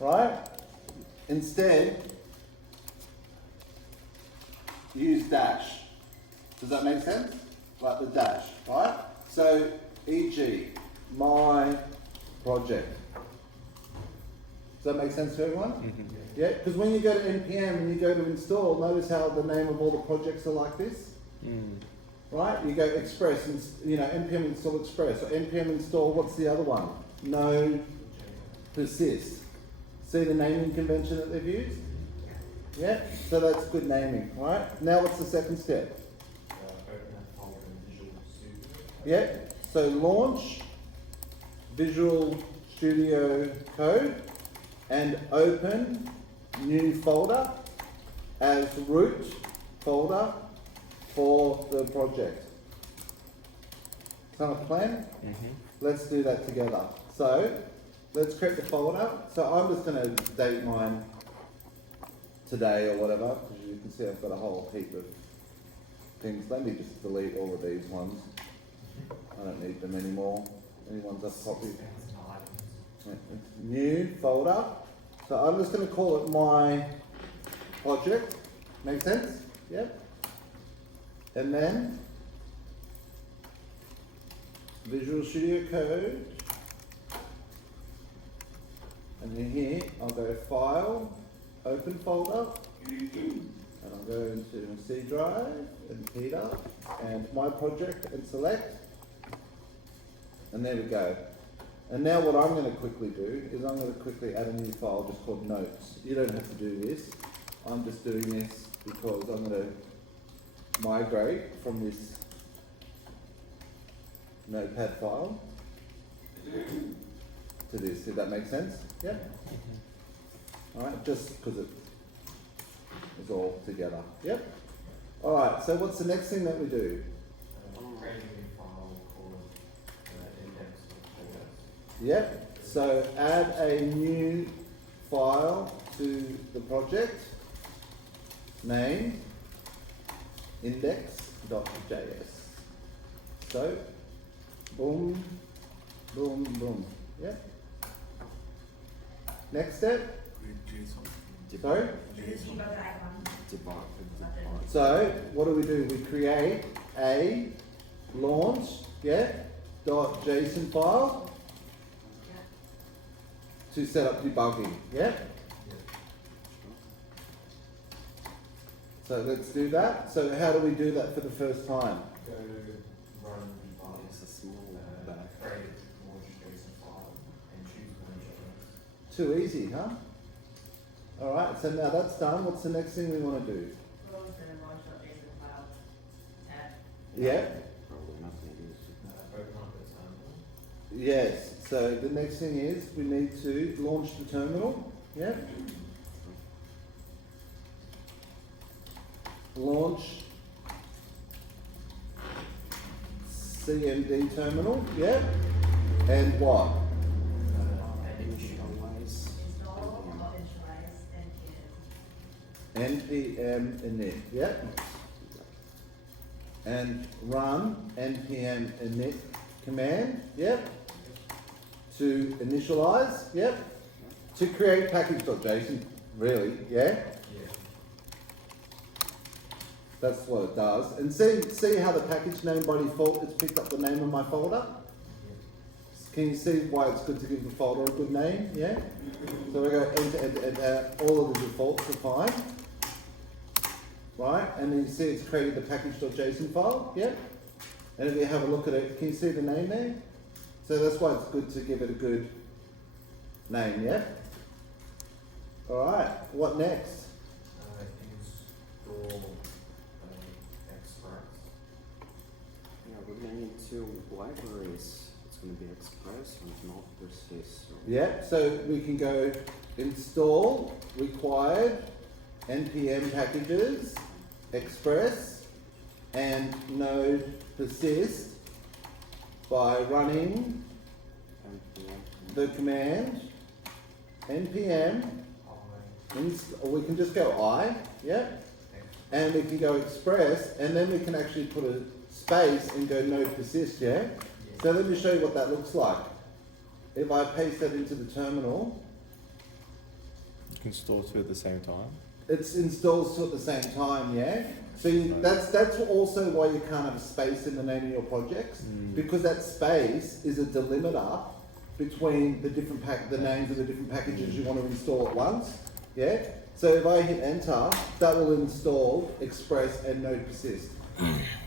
right? Instead, use dash. Does that make sense? Like the dash, right? So, e.g., my project. Does that make sense to everyone? Mm-hmm. Yeah, because when you go to NPM and you go to install, notice how the name of all the projects are like this? Right? You go express, and npm install express, or npm install, what's the other one? Node persist. See the naming convention that they've used? Yeah, so that's good naming, right? Now what's the second step? Open that folder in Visual Studio. Yeah, so launch Visual Studio Code and open new folder as root folder for the project. Sound like a plan? Let's do that together. So, let's create the folder. So I'm just going to date mine today or whatever, because you can see I've got a whole heap of things. Let me just delete all of these ones. I don't need them anymore. Any ones I've copied. New folder. So I'm just going to call it my project. Make sense? Yep. And then Visual Studio Code. And then here I'll go File, Open Folder, and I'll go into C drive and Peter and My Project and select. And there we go. And now what I'm going to quickly do is I'm going to quickly add a new file just called notes. You don't have to do this. I'm just doing this because I'm going to migrate from this notepad file to this, if that makes sense. Yep. Alright, just because it's all together. Yep. Alright, so what's the next thing that we do? Creating a new file called index.js. Yep. So add a new file to the project. Name index.js. So boom, boom, boom. Yep. Next step. Sorry? So what do? We create a launch, .json file to set up debugging. Yeah? So let's do that. So how do we do that for the first time? Go run debug, It's a small create launch JSON file, and choose launch JS. Too easy, huh? Alright, so now that's done. What's the next thing we want to do? Yeah? Probably nothing Open up the terminal. Yes. So the next thing is we need to launch the terminal. Yeah? Launch CMD terminal. Yeah? And what? initialize. npm init. Yeah? And run npm init command. Yep. To initialize. Yep. To create package.json. Really. Yeah? Yeah. That's what it does. And see how the package name by default has picked up the name of my folder? Can you see why it's good to give the folder a good name? Yeah? So we go enter, all of the defaults are fine. Right? And then you see it's created the package.json file. Yeah? And if you have a look at it, can you see the name there? So that's why it's good to give it a good name, yeah? Alright, what next? Install Express. Yeah, we're gonna need two libraries. It's gonna be Express and not Persist. Yeah, so we can go install required npm packages, express, and node persist by running the command npm, or we can just go I, yeah, and we can go express, and then we can actually put a space and go node persist, yeah? So let me show you what that looks like. If I paste that into the terminal, Install two at the same time. It's installed two at the same time, yeah? So that's also why you can't have a space in the name of your projects, because that space is a delimiter between the different the names of the different packages you want to install at once, yeah? So if I hit enter, that will install Express and Node Persist.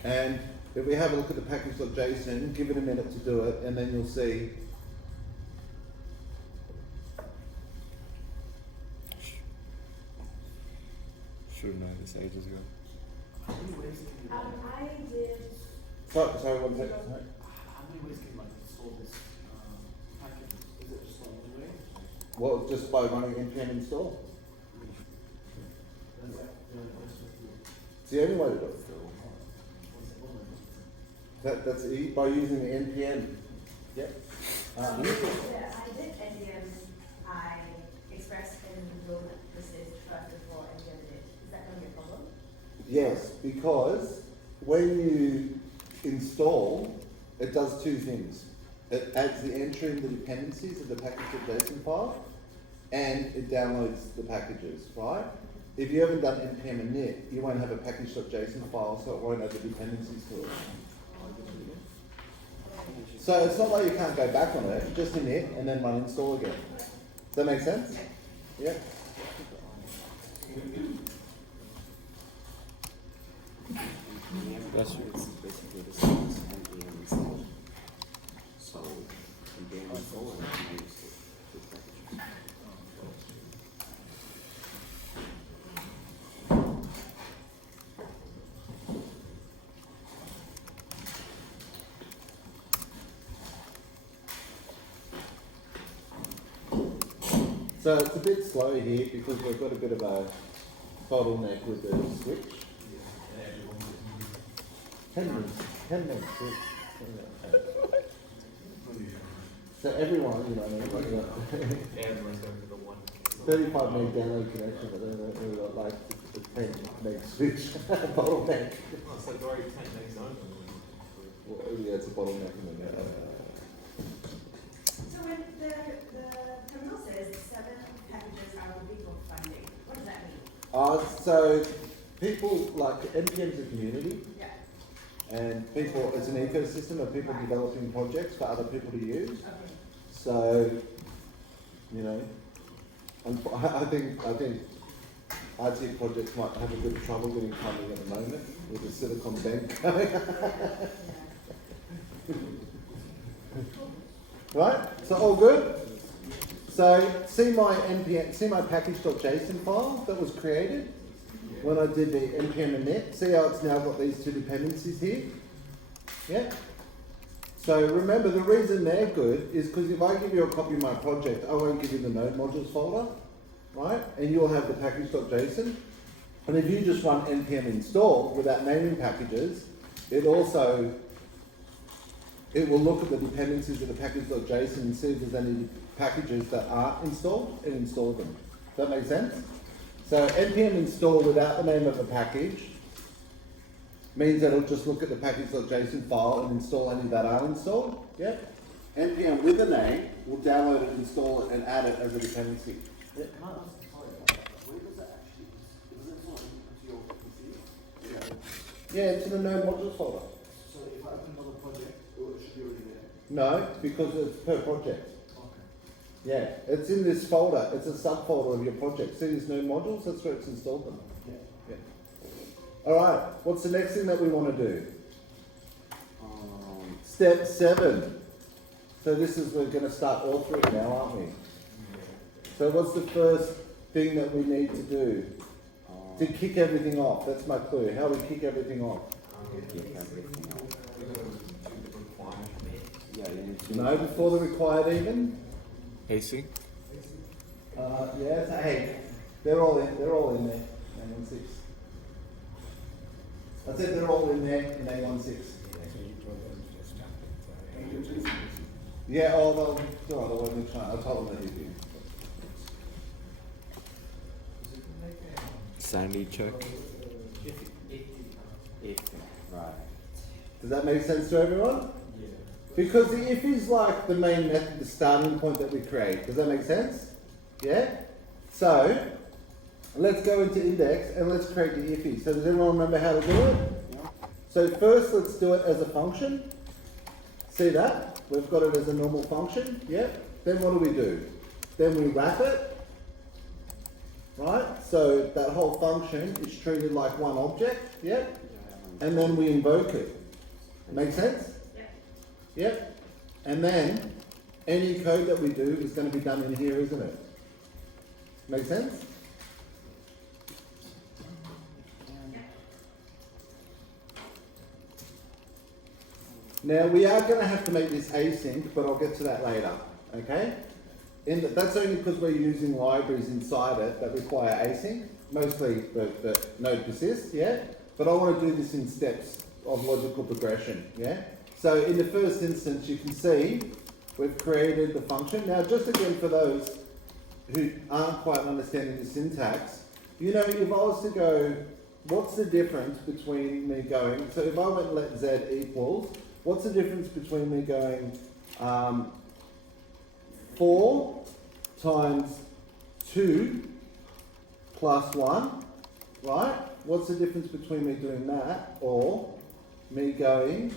And if we have a look at the package.json, give it a minute to do it, and then you'll see. Should have known this ages ago. How many ways can you I did. Sorry, one second. Sorry. how many ways can you like install this package? Is it just like one way? Well, just by running npm install. That's the only question. It's the only way to do it. What's That's by using the npm. Yep. Yeah, I did NPM. I expressed and wrote this is first before NPM did it. Is that going to be a problem? Yes, because when you install, it does two things. It adds the entry in the dependencies of the package.json file, and it downloads the packages, right? If you haven't done npm init, you won't have a package.json file, so it won't have the dependencies to it. So it's not like you can't go back on it, just init and then run install again. Does that make sense? Yeah. That's It's basically the same as npm install. So npm install and npm install two packages. So it's a bit slow here because we've got a bit of a bottleneck with the switch. 10 minutes. 10 minutes. So everyone, you know, like, everyone's going to the one. 35 meg download connection, but then we've got like a 10 meg switch bottleneck. Oh, so it's already 10 megs on. Well, yeah, it's a bottleneck in the net. So when the terminal says 7 packages are illegal funding, what does that mean? So people like NPM's a community, Yeah. and people, it's an ecosystem of people developing projects for other people to use. Okay. So, you know, I think IT projects might have a bit of trouble getting funding at the moment with the Silicon Bank coming. Right? So all good? So see my package.json file that was created when I did the npm init. See how it's now got these two dependencies here? Yeah? So remember, the reason they're good is because if I give you a copy of my project, I won't give you the node modules folder, right? And you'll have the package.json. And if you just run npm install without naming packages, it will look at the dependencies of the package.json and see if there's any packages that aren't installed and install them. Does that make sense? So npm install without the name of a package means that it'll just look at the package.json file and install any that are installed. Yep. npm with a name will download it, install it, and add it as a dependency. Yep. Can I ask, sorry about that, where does that actually, does it not into your PC? Yeah, it's in the node modules folder. So if I open another project, it should be already there. No, because it's per project. Okay. Yeah, it's in this folder. It's a subfolder of your project. See these node modules? That's where it's installed them. Yeah. Yeah. All right. What's the next thing that we want to do? Step 7. So this is, we're going to start all three now, aren't we? So what's the first thing that we need to do? To kick everything off. That's my clue. How we kick everything off. Kick everything off. We're going to do the requirement. Yeah, you need to. No, before the required even. AC. Yeah. So, hey, they're all in. They're all in there. 916. I said they're all in there in 816. Yeah, oh, they'll let me try. I'll tell them that you do. Sanity check. If, right. Does that make sense to everyone? Yeah. Because the if is like the main method, the starting point that we create. Does that make sense? Yeah? So, let's go into index and let's create the iffy. So does everyone remember how to do it? So first let's do it as a function. See that? We've got it as a normal function, yep. Then what do? Then we wrap it, right? So that whole function is treated like one object, yep. And then we invoke it. Make sense? Yep. Yep. And then any code that we do is going to be done in here, isn't it? Make sense? Now we are going to have to make this async, but I'll get to that later, okay? That's only because we're using libraries inside it that require async, mostly the node persist, yeah? But I want to do this in steps of logical progression, yeah? So in the first instance, you can see we've created the function. Now just again for those who aren't quite understanding the syntax, you know, if I was to go, what's the difference between me going, so if I went and let z equals, what's the difference between me going 4 times 2 plus 1, right? What's the difference between me doing that or me going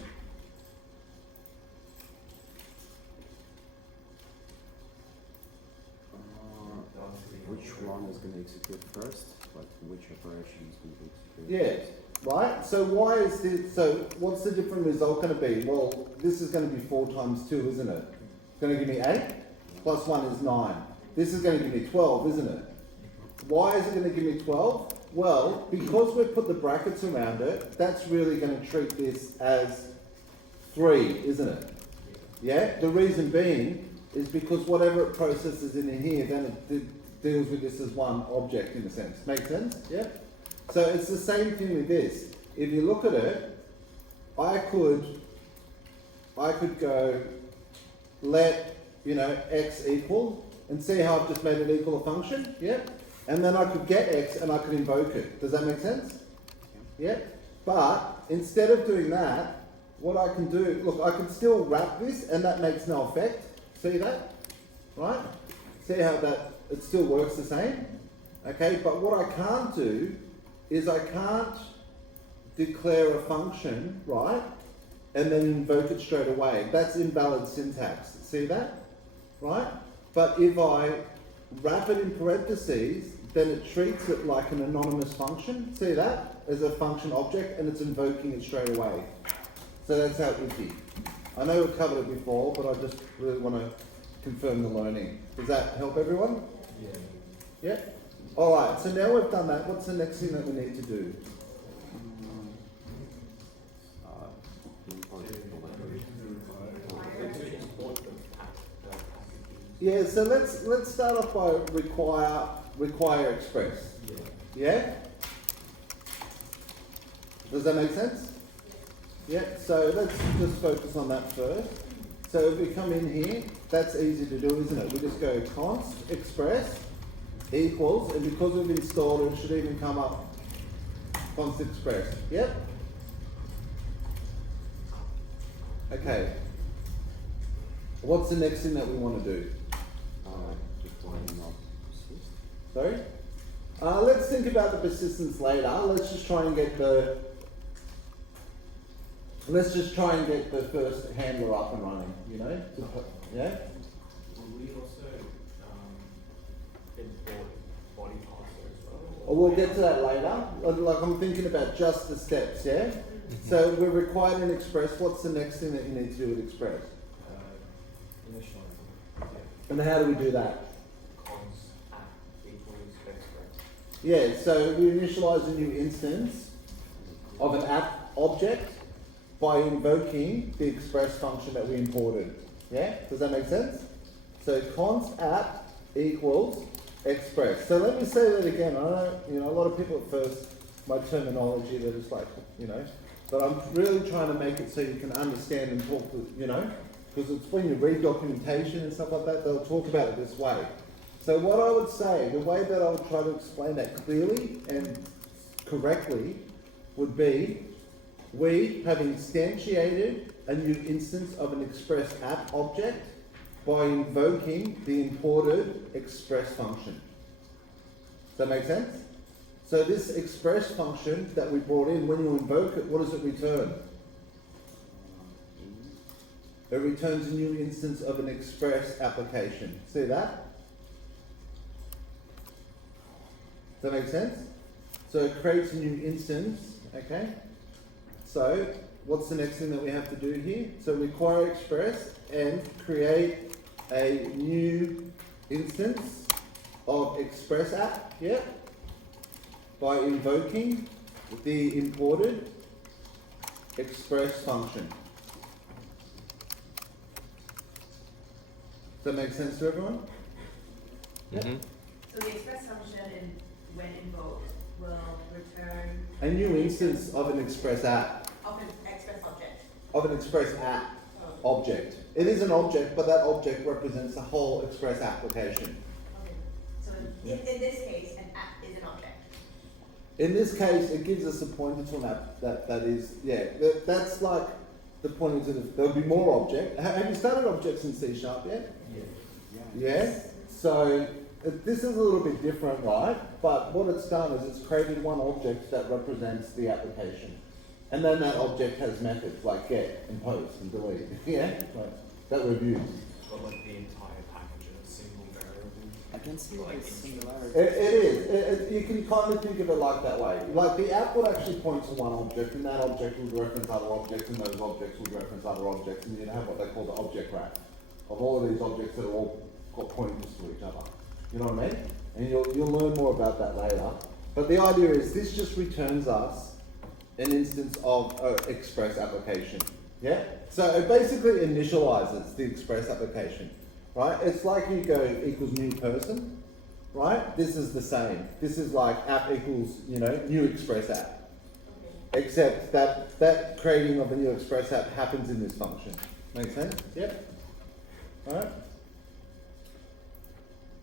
which one is going to execute first? Like which operation is going to execute yeah, first? right? So why is this, so what's the different result going to be? Well, this is going to be 4 times 2, isn't it? It's going to give me 8, plus 1 is 9. This is going to give me 12, isn't it? Why is it going to give me 12? Well, because we've put the brackets around it, that's really going to treat this as 3, isn't it? Yeah? The reason being is because whatever it processes in here, then it deals with this as one object in a sense. Make sense? Yeah? So it's the same thing with this. If you look at it, I could go let, you know, x equal, and see how I've just made it equal a function, yeah? And then I could get x and I could invoke it. Does that make sense? Yeah? But instead of doing that, what I can do, look, I can still wrap this and that makes no effect. See that? Right? See how that, it still works the same? Okay, but what I can't do is I can't declare a function, right? And then invoke it straight away. That's invalid syntax. See that? Right? But if I wrap it in parentheses, then it treats it like an anonymous function. See that? As a function object, and it's invoking it straight away. So that's how iffy. I know we've covered it before, but I just really want to confirm the learning. Does that help everyone? Yeah. Yeah? Alright, so now we've done that, what's the next thing that we need to do? Yeah, so let's start off by require express. Yeah? Does that make sense? Yeah, so let's just focus on that first. So if we come in here, that's easy to do, isn't it? We just go const express equals, and because we've installed it, it should even come up const express. Yep? Okay. What's the next thing that we want to do? Sorry? Let's think about the persistence later. Let's just try and get the first handler up and running, you know? Yeah? Will we also import body parser as well? Or we'll get to that later. Like I'm thinking about just the steps, yeah? So we're required in Express. What's the next thing that you need to do with Express? Initializing. Yeah. And how do we do that? Cons app equals express. Yeah, so we initialize a new instance of an app object by invoking the express function that we imported. Yeah? Does that make sense? So const app equals express. So let me say that again. I know, you know, a lot of people at first, my terminology, they're just like, you know, but I'm really trying to make it so you can understand and talk to, you know, because it's when you read documentation and stuff like that, they'll talk about it this way. So what I would say, the way that I would try to explain that clearly and correctly would be, we have instantiated a new instance of an express app object by invoking the imported express function. Does that make sense? So this express function that we brought in, when you invoke it, what does it return? It returns a new instance of an express application. See that? Does that make sense? So it creates a new instance, okay? So what's the next thing that we have to do here? So require express and create a new instance of express app, yeah? By invoking the imported express function. Does that make sense to everyone? Mm-hmm. So the express function, when invoked, will return A new instance of an express app, of an express object. of an express app Oh, object. It is an object, but that object represents the whole express application. okay. So in this case, an app is an object. In this case, it gives us a pointer to an app that is, yeah, that's like the pointer to there'll be more object. Have you started objects in C# yet? Yeah? So this is a little bit different, right? But what it's done is it's created one object that represents the application. And then that object has methods like get and post and delete. Yeah? Right. That reviews. Got like the entire package in a single variable. I can see Like the in- similarities. It is. You can kind of think of it like that way. Like the app would actually point to one object, and that object would reference other objects, and those objects would reference other objects, and you'd have what they call the object graph of all of these objects that are all got pointers to each other. You know what I mean? And you'll learn more about that later. But the idea is this just returns us an instance of an express application. Yeah? So it basically initializes the express application. Right? It's like you go equals new person. Right? This is the same. This is like app equals, new express app. Okay. Except that creating of a new express app happens in this function. Make sense? Yep. Alright?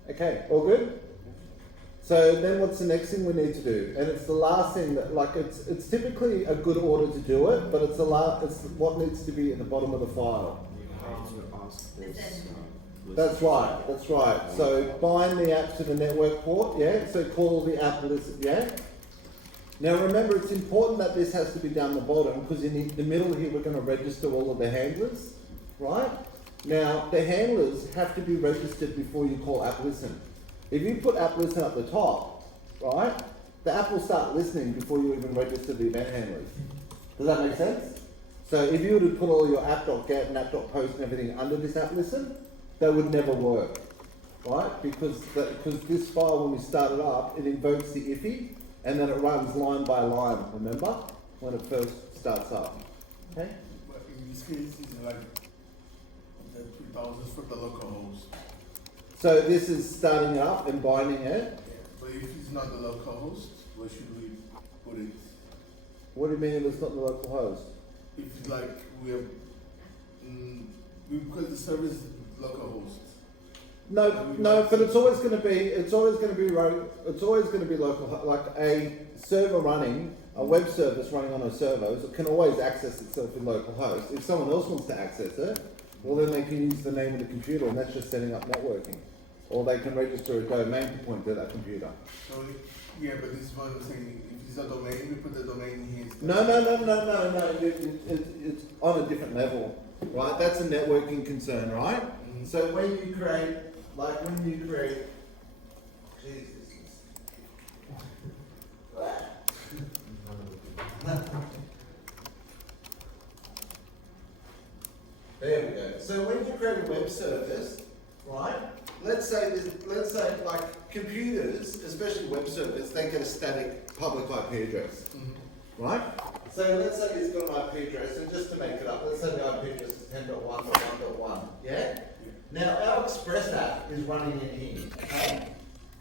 Okay, all good? So then what's the next thing we need to do? And it's the last thing that, like, it's typically a good order to do it, but it's what needs to be at the bottom of the file. Ask this, list. That's right. So bind the app to the network port, yeah? So call the app list, yeah? Now remember, it's important that this has to be down the bottom, because in the middle here we're going to register all of the handlers, right? Now, the handlers have to be registered before you call app listen. If you put app listen at the top, right, the app will start listening before you even register the event handlers. Does that make sense? So if you were to put all your app.get and app.post and everything under this app listen, that would never work, right? Because this file, when we start it up, it invokes the IFI, and then it runs line by line, remember? When it first starts up, okay? But in this case, it's like the 3000 for the local host. So this is starting it up and binding it. But if it's not the local host, where should we put it? What do you mean if it's not the local host? If it's like we have, because the service is local host. No, but it's always going to be local. Like a server running, a web service running on a server, it can always access itself in localhost. If someone else wants to access it, well then they can use the name of the computer, and that's just setting up networking. Or they can register a domain to point to that computer. So yeah, but this is what I'm saying. If it's a domain, we put the domain here. Instead. No. It's on a different level, right? That's a networking concern, right? Mhm. So when you create, Jesus. There we go. So when you create a web service, right? Let's say like computers, especially web servers, they get a static public IP address, right? So let's say it's got an IP address, and just to make it up, let's say the IP address is 10.1.1.1, yeah? Now our Express app is running in here, okay?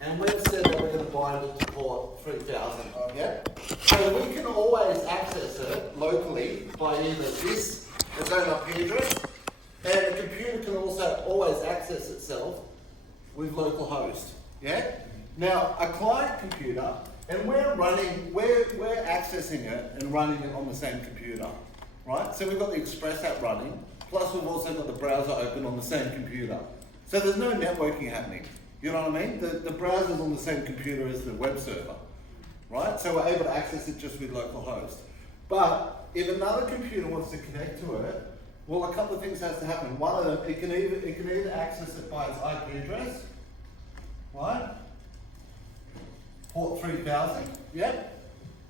And we've said that we're going to bind it to port 3000, yeah? So we can always access it locally by either its own IP address, and a computer can also always access itself with localhost, yeah? Now, a client computer, and we're accessing it and running it on the same computer, right? So we've got the Express app running, plus we've also got the browser open on the same computer. So there's no networking happening. You know what I mean? The browser's on the same computer as the web server, right? So we're able to access it just with localhost. But if another computer wants to connect to it, well, a couple of things has to happen. One of them, it can either access it by its IP address, right? Port 3000, yep.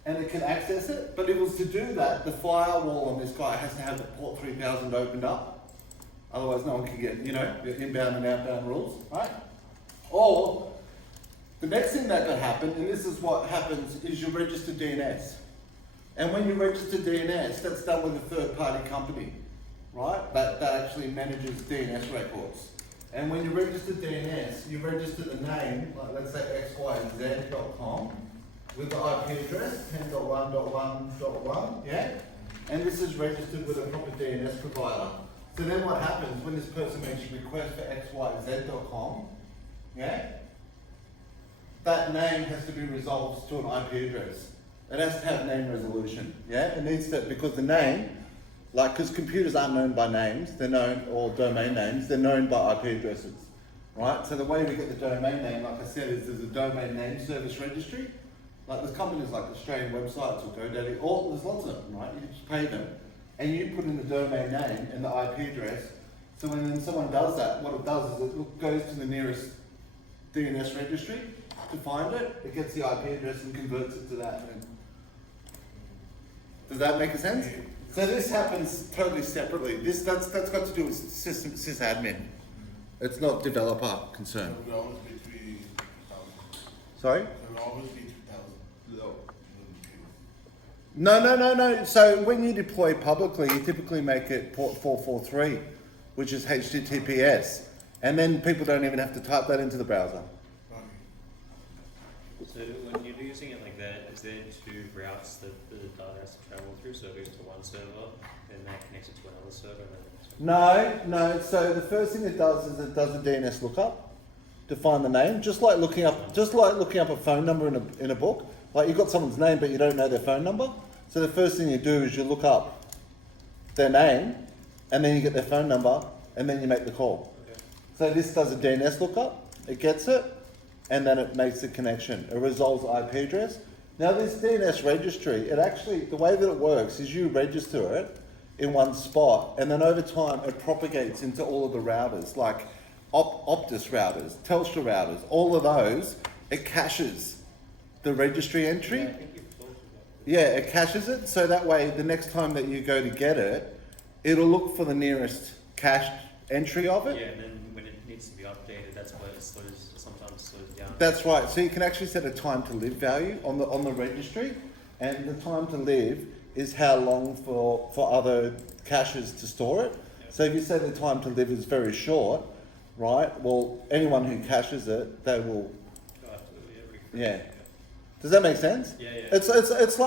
And it can access it, but if it was to do that, the firewall on this guy has to have the port 3000 opened up. Otherwise no one can get, you know, your inbound and outbound rules, right? Or, the next thing that could happen, and this is what happens, is you register DNS. And when you register DNS, that's done with a third-party company, right? That actually manages DNS records. And when you register DNS, you register the name, like let's say xyz.com, with the IP address, 10.1.1.1, yeah? And this is registered with a proper DNS provider. So then what happens when this person makes a request for xyz.com, yeah? That name has to be resolved to an IP address. It has to have name resolution, yeah? It needs to, because the name, like, because computers aren't known by names, they're known, or domain names, they're known by IP addresses, right? So the way we get the domain name, like I said, is there's a domain name service registry. Like there's companies like Australian websites or GoDaddy, or there's lots of them, right? You just pay them, and you put in the domain name and the IP address. So when someone does that, what it does is it goes to the nearest DNS registry to find it, it gets the IP address and converts it to that. Does that make sense? So this happens totally separately. That's got to do with sysadmin. It's not developer concern. It will always be 3,000. Sorry? It will always be 2,000. Low. No. So when you deploy publicly, you typically make it port 443, which is HTTPS. And then people don't even have to type that into the browser. So when you're using it like that, is there two routes that the data has to travel through? So it goes to one server, and that connects it to another server, and then No. So the first thing it does is it does a DNS lookup to find the name, just like looking up a phone number in a book. Like you've got someone's name, but you don't know their phone number. So the first thing you do is you look up their name, and then you get their phone number, and then you make the call. Okay. So this does a DNS lookup. It gets it, and then it makes the connection. It resolves IP address. Now this DNS registry, it actually, the way that it works is you register it in one spot, and then over time it propagates into all of the routers, like Optus routers, Telstra routers, all of those. It caches the registry entry. yeah, I think you've talked about it. Yeah, it caches it, so that way the next time that you go to get it, it'll look for the nearest cached entry of it. Yeah, and then when it needs to be updated, that's where it sometimes slows down. That's right. So you can actually set a time to live value on the registry, and the time to live is how long for other caches to store it. So if you say the time to live is very short, right? Well, anyone who caches it, they will. Oh, absolutely, Yeah. Does that make sense? Yeah, yeah. It's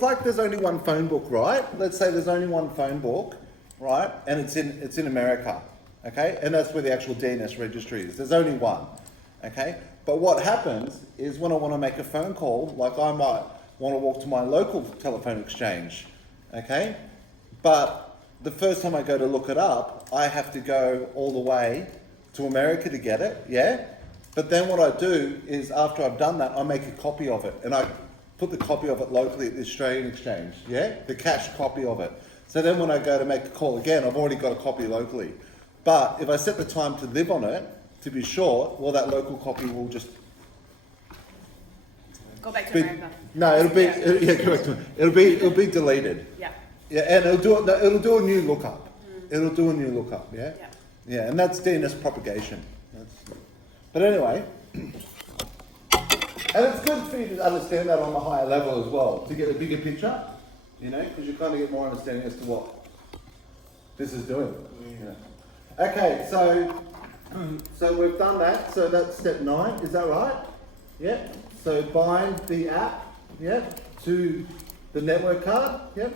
like there's only one phone book, right? Let's say there's only one phone book, right? And it's in America, okay? And that's where the actual DNS registry is. There's only one, okay? But what happens is when I want to make a phone call, like I might want to walk to my local telephone exchange, okay? But the first time I go to look it up, I have to go all the way to America to get it, yeah? But then what I do is after I've done that, I make a copy of it and I put the copy of it locally at the Australian exchange, yeah? The cached copy of it. So then when I go to make the call again, I've already got a copy locally. But if I set the time to live on it, to be short, well, that local copy will just Go back to be, America. no, it'll be, Yeah. correct. It'll be deleted. Yeah. Yeah, and it'll do a new lookup. It'll do a new lookup, yeah? Yeah. Yeah, and that's DNS propagation. But anyway, and it's good for you to understand that on a higher level as well, to get a bigger picture, you know, because you kind of get more understanding as to what this is doing. Yeah. Okay, so we've done that. So that's step 9. Is that right? Yeah. So bind the app, yeah, to the network card, yep.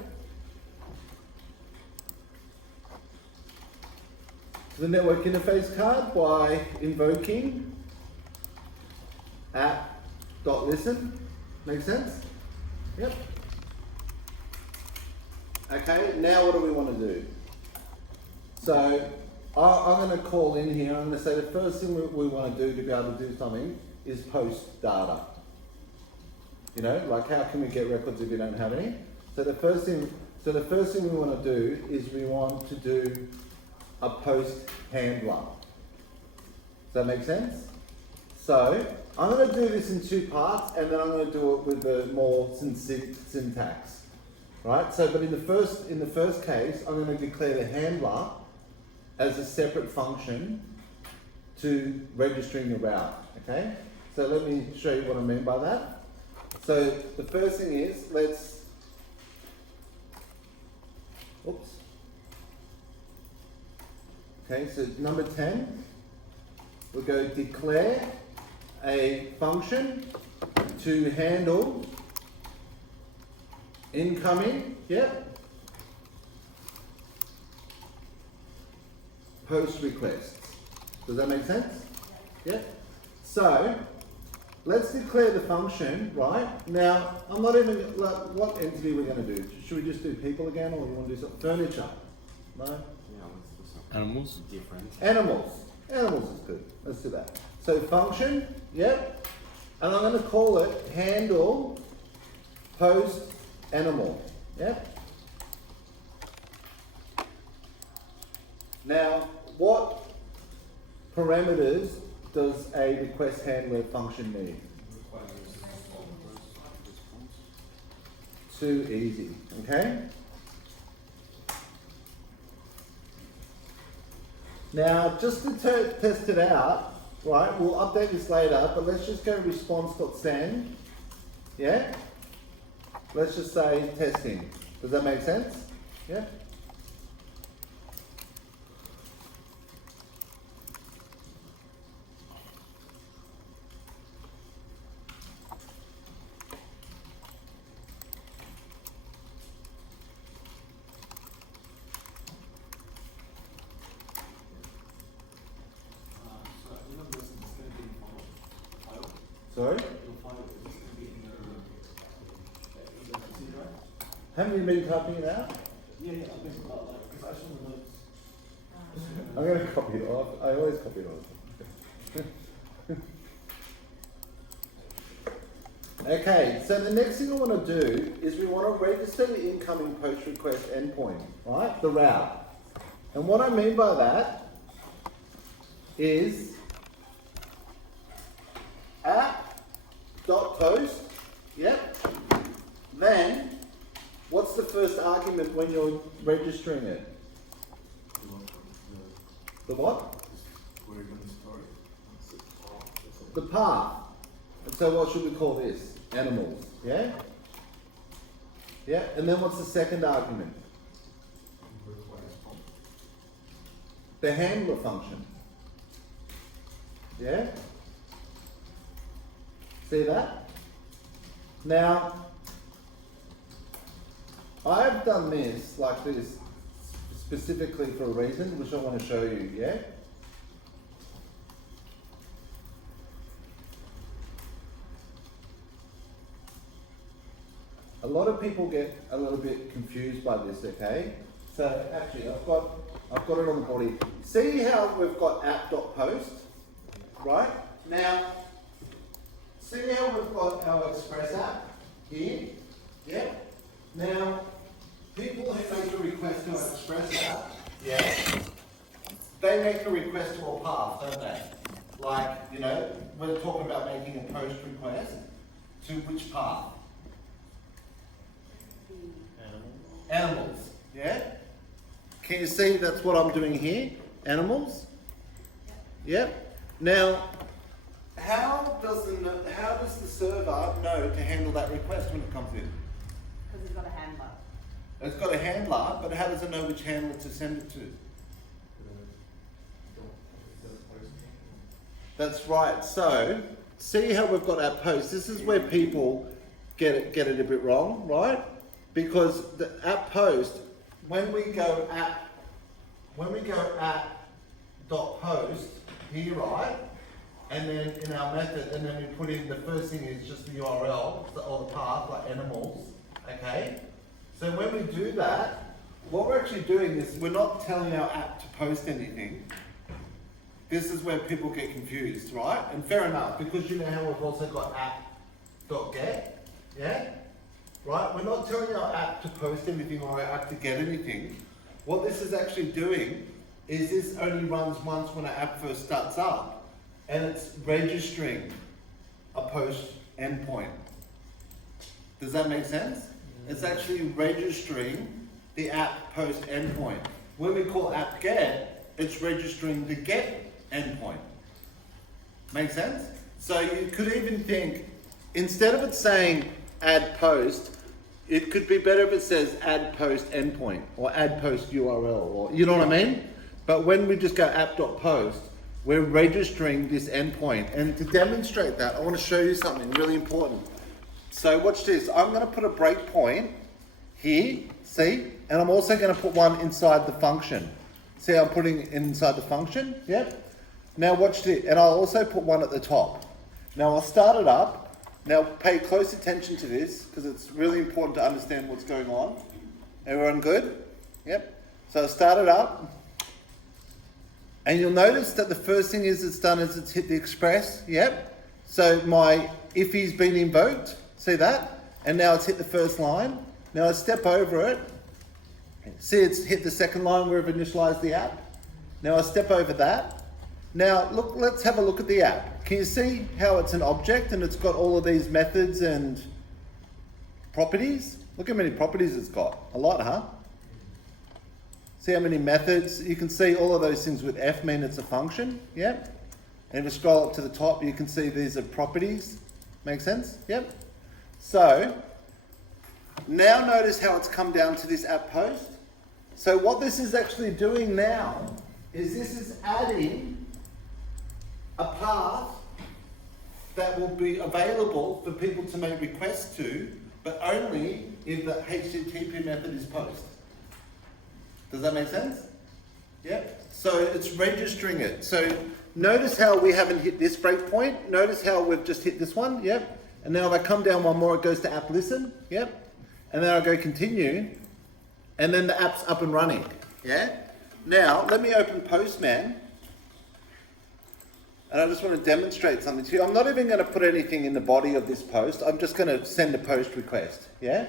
The network interface card by invoking app.listen. Make sense? Yep. Okay, now what do we want to do? So I'm going to call in here. I'm going to say the first thing we want to do to be able to do something is post data. You know, like how can we get records if you don't have any? So the first thing we want to do is we want to do a post handler. Does that make sense? So I'm going to do this in two parts, and then I'm going to do it with the more syntax. Right? So, but in the first case, I'm going to declare the handler as a separate function to registering the route. Okay? So let me show you what I mean by that. So the first thing is, okay, so number 10, we'll go declare a function to handle incoming, post requests. Does that make sense? Yeah. So let's declare the function, right? Now, I'm not even, like, what entity we're going to do. Should we just do people again, or you want to do something? Furniture? No? Yeah, let's do something Animals? different. Animals. Animals is good. Let's do that. So function, yep. And I'm going to call it handle post animal. Yep. Now, what parameters does a request handler function need? Too easy, okay? Now, just to test it out, right, we'll update this later, but let's just go response.send, yeah? Let's just say testing. Does that make sense? Yeah? Sorry? Haven't you been typing it out? Yeah, I've been because I saw the notes. I'm going to copy it off. I always copy it off. Okay, so the next thing I want to do is we want to register the incoming post request endpoint, right? The route. And what I mean by that is app.post, yep. Then, what's the first argument when you're registering it? The what? Where are you going to store it? The path. And so what should we call this? Animals, yeah? Yeah, and then what's the second argument? The handler function. Yeah? See that? Now, I've done this like this specifically for a reason, which I want to show you, yeah? A lot of people get a little bit confused by this, okay? So actually, I've got it on the body. See how we've got app.post, right? Now, see how we've got our Express app here? Yeah? Now, people who make a request to our Express app, yeah, they make a request to a path, don't they? Like, you know, we're talking about making a post request to which path? Animals, yeah? Can you see that's what I'm doing here? Animals? Yep. Now, how does the server know to handle that request when it comes in? Because it's got a handler. It's got a handler, but how does it know which handler to send it to? That's right. So, see how we've got our post. This is where people get it a bit wrong, right? Because the app post, when we go app.post here, right? And then in our method, and then we put in the first thing is just the URL or the path, like animals, okay? So when we do that, what we're actually doing is we're not telling our app to post anything. This is where people get confused, right? And fair enough, because you know how we've also got app.get, yeah? Right? We're not telling our app to post anything or our app to get anything. What this is actually doing is this only runs once when our app first starts up, and it's registering a post endpoint. Does that make sense? It's actually registering the app post endpoint. When we call app get, it's registering the get endpoint. Make sense? So you could even think, instead of it saying add post, it could be better if it says add post endpoint or add post URL, or you know what I mean? But when we just go app.post, we're registering this endpoint. And to demonstrate that, I want to show you something really important. So watch this. I'm going to put a breakpoint here, see? And I'm also going to put one inside the function. See how I'm putting it inside the function? Yep. Now watch this. And I'll also put one at the top. Now I'll start it up. Now pay close attention to this because it's really important to understand what's going on. Everyone good? Yep. So I'll start it up. And you'll notice that the first thing it's done is it's hit the express. Yep. So my ify's been invoked. See that? And now it's hit the first line. Now I step over it. See, it's hit the second line where I've initialized the app. Now I step over that. Now look, let's have a look at the app. Can you see how it's an object and it's got all of these methods and properties? Look how many properties it's got. A lot, huh? See how many methods? You can see all of those things with F mean it's a function. Yep. And if you scroll up to the top, you can see these are properties. Make sense? Yep. So now notice how it's come down to this app post. So what this is actually doing now is this is adding a path that will be available for people to make requests to, but only if the HTTP method is post. Does that make sense? Yep. So it's registering it. So notice how we haven't hit this breakpoint. Notice how we've just hit this one. Yep. And now if I come down one more, it goes to app listen. Yep. And then I go continue. And then the app's up and running. Yeah. Now let me open Postman. And I just want to demonstrate something to you. I'm not even going to put anything in the body of this post. I'm just going to send a post request. Yeah.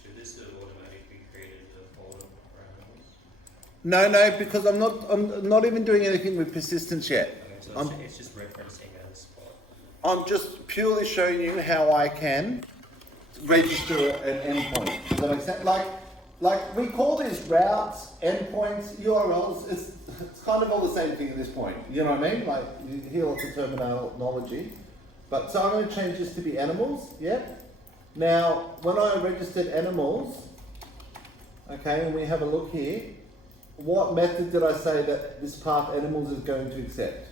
Should this have automatically created a folder for animals? No, because I'm not even doing anything with persistence yet. Okay, so it's just referencing a spot. I'm just purely showing you how I can register an endpoint. Does that make sense? Like we call these routes, endpoints, URLs. It's kind of all the same thing at this point. You know what I mean? Like you hear lots of terminology. But so I'm going to change this to be animals. Yep. Now, when I registered animals, okay, and we have a look here, what method did I say that this path animals is going to accept?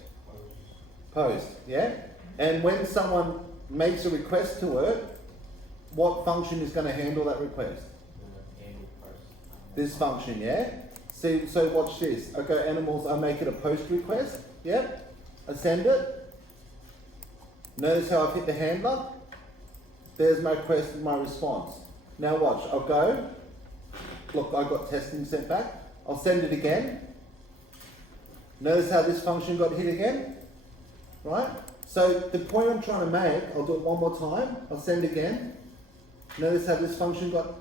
Post, yeah? And when someone makes a request to it, what function is going to handle that request? This function, yeah? See, so watch this. I go animals, I make it a post request, yep? I send it. Notice how I've hit the handler? There's my request and my response. Now watch, I'll go. Look, I got testing sent back. I'll send it again. Notice how this function got hit again? Right? So the point I'm trying to make, I'll do it one more time. I'll send again. Notice how this function got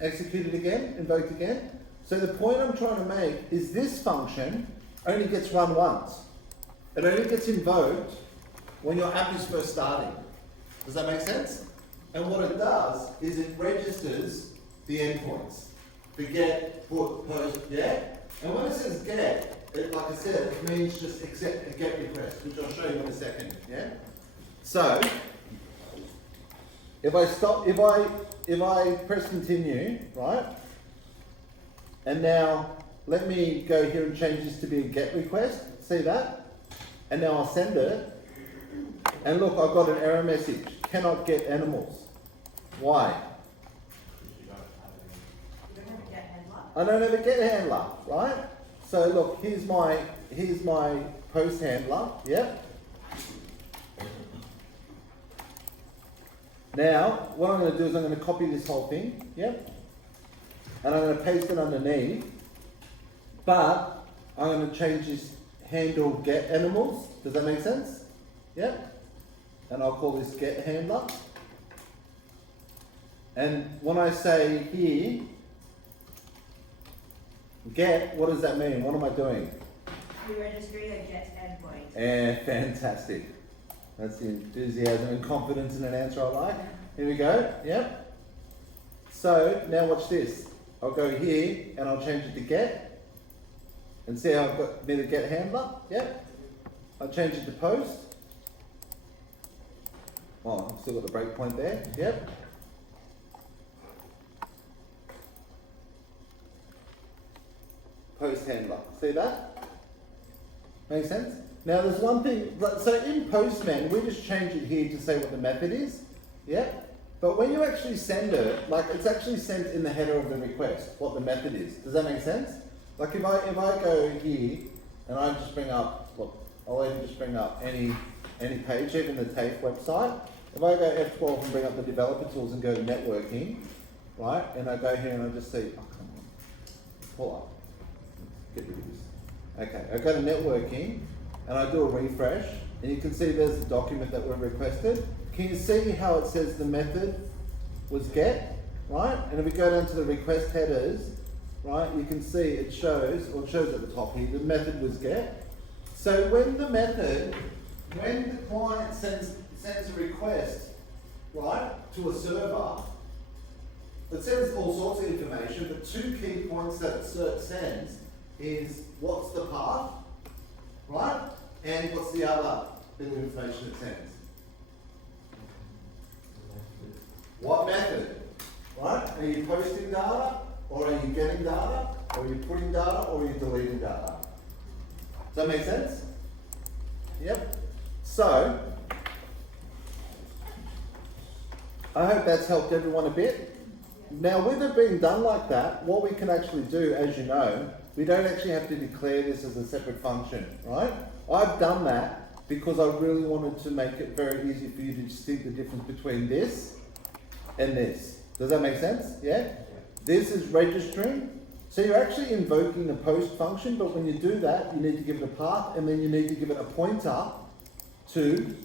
executed again, invoked again. So the point I'm trying to make is this function only gets run once. It only gets invoked when your app is first starting. Does that make sense? And what it does is it registers the endpoints. The get, put, post, yeah? And when it says get, it, like I said, it means just accept a get request, which I'll show you in a second, yeah? So, if I press continue, right? And now, let me go here and change this to be a get request, see that? And now I'll send it. And look, I've got an error message, cannot get animals. Why? You don't have a get handler. I don't have a get handler, right? So look, here's my post handler, yep. Now, what I'm going to do is I'm going to copy this whole thing, yep, and I'm going to paste it underneath, but I'm going to change this handle get animals. Does that make sense? Yep. And I'll call this get handler. And when I say here, get, what does that mean? What am I doing? You're registering a get endpoint. Fantastic. That's the enthusiasm and confidence in an answer I like. Here we go. Yep. So now watch this. I'll go here and I'll change it to get. And see how I've got me the get handler? Yep. I'll change it to post. Oh, I've still got the breakpoint there. Yep. Post handler. See that? Make sense? Now there's one thing, so in Postman, we just change it here to say what the method is. Yeah? But when you actually send it, like it's actually sent in the header of the request, what the method is. Does that make sense? Like if I go here and I just bring up, look, I'll even just bring up any page, even the TAFE website. If I go F12 and bring up the developer tools and go to networking, right? And I go here and I just see, oh come on, pull up, get rid of this. Okay, I go to networking and I do a refresh and you can see there's the document that we requested. Can you see how it says the method was get, right? And if we go down to the request headers, right, you can see it shows, or it shows at the top here, the method was get. So when the client sends a request, right, to a server, it sends all sorts of information, but two key points that it sends is what's the path, right, and what's the other bit of information it sends. What method, right? Are you posting data, or are you getting data, or are you putting data, or are you deleting data? Does that make sense? Yep. So, I hope that's helped everyone a bit. Now, with it being done like that, what we can actually do, as you know, we don't actually have to declare this as a separate function, right? I've done that because I really wanted to make it very easy for you to distinguish the difference between this and this. Does that make sense? Yeah? This is registering. So you're actually invoking the post function, but when you do that, you need to give it a path, and then you need to give it a pointer to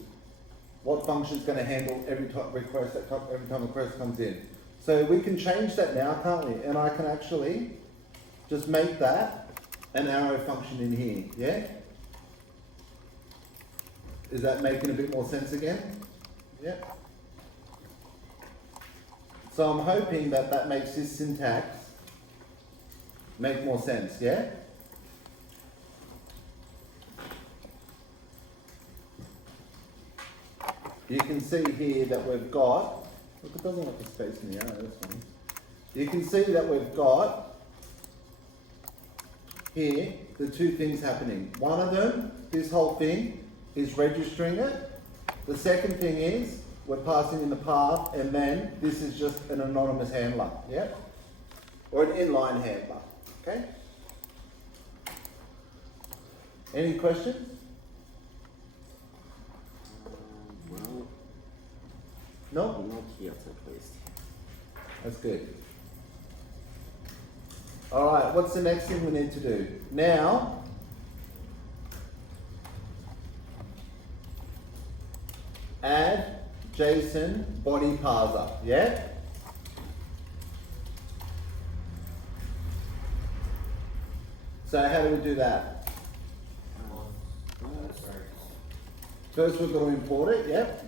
what function is going to handle every time a request comes in. So we can change that now, can't we? And I can actually just make that an arrow function in here, yeah? Is that making a bit more sense again? Yeah. So I'm hoping that that makes this syntax make more sense, yeah? You can see here that we've got, look, it doesn't like the space in the arrow, that's fine. You can see that we've got here the two things happening. One of them, this whole thing, is registering it. The second thing is, we're passing in the path, and then this is just an anonymous handler, yeah? Or an inline handler, okay? Any questions? Well, No? not yet at least. That's good. Alright, what's the next thing we need to do? Now, add JSON body parser, yeah? So how do we do that? First we've got to import it, yep.